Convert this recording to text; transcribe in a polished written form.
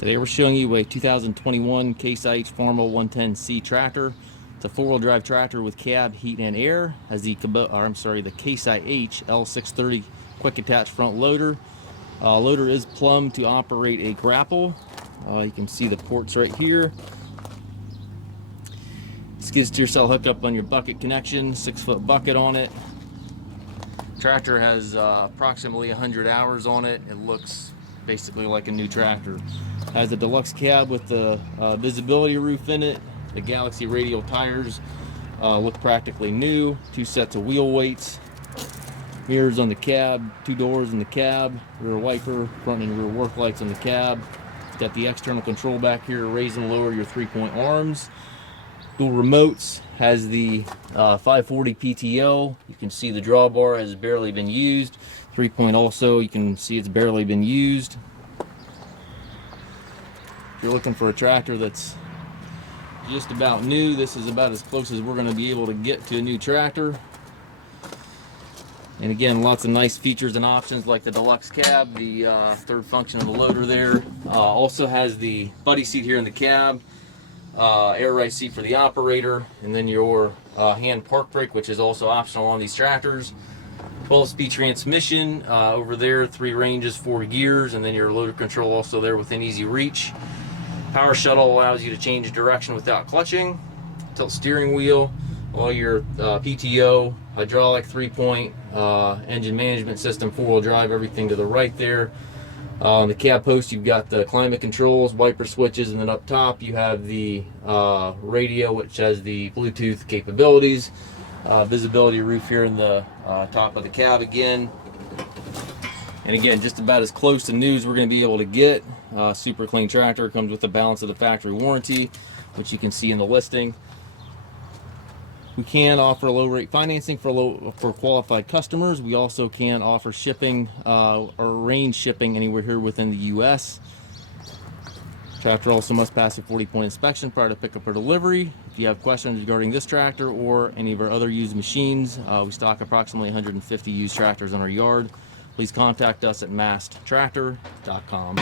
Today we're showing you a 2021 Case IH Farmall 110C tractor. It's a four-wheel drive tractor with cab, heat, and air. Has the Case IH L630 quick attach front loader. Loader is plumbed to operate a Grapple. You can see the ports right here. Skid steer cell hooked up on your bucket connection, 6-foot bucket on it. Tractor has approximately 100 hours on it. It looks basically like a new tractor. Has a Deluxe Cab with the visibility roof in it. The Galaxy Radial tires look practically new. 2 sets of wheel weights. Mirrors on the cab, 2 doors in the cab, rear wiper, front and rear work lights on the cab. It's got the external control back here to raise and lower your 3-point arms. Dual remotes. Has the 540 PTO. You can see the drawbar has barely been used. 3-point also, you can see it's barely been used. If you're looking for a tractor that's just about new, this is about as close as we're going to be able to get to a new tractor. And again, lots of nice features and options like the Deluxe Cab, the third function of the loader there. Also has the buddy seat here in the cab, air ride seat for the operator, and then your hand park brake, which is also optional on these tractors. 12-speed transmission over there, 3 ranges, 4 gears, and then your loader control also there within easy reach. Power shuttle allows you to change direction without clutching. Tilt steering wheel, all your PTO, hydraulic 3-point, engine management system, 4-wheel drive, everything to the right there. On the cab post, you've got the climate controls, wiper switches, and then up top you have the radio, which has the Bluetooth capabilities. Visibility roof here in the top of the cab again. And again, just about as close to new as we're going to be able to get. Super clean tractor. Comes with the balance of the factory warranty, which you can see in the listing. We can offer low rate financing for qualified customers. We also can offer shipping or range shipping anywhere here within the U.S. Tractor also must pass a 40-point inspection prior to pickup or delivery. If you have questions regarding this tractor or any of our other used machines, we stock approximately 150 used tractors in our yard. Please contact us at masttractor.com.